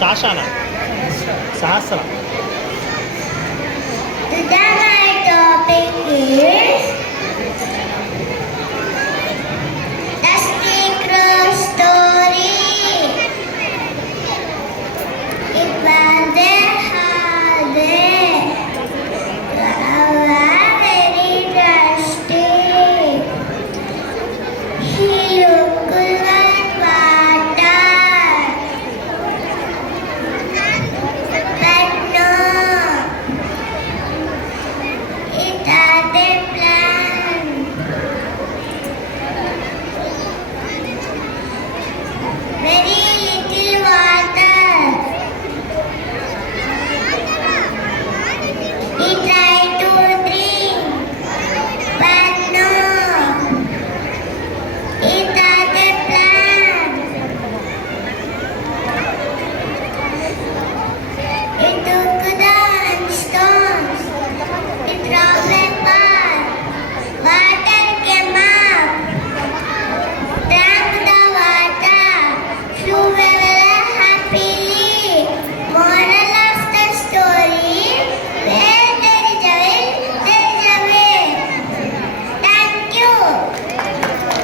ಶಾಸನ ಸಹಸ್ರ. Today my topic is the secret story. It was a hard day. Very dusty. He looked like water, but no, it had a plan. Very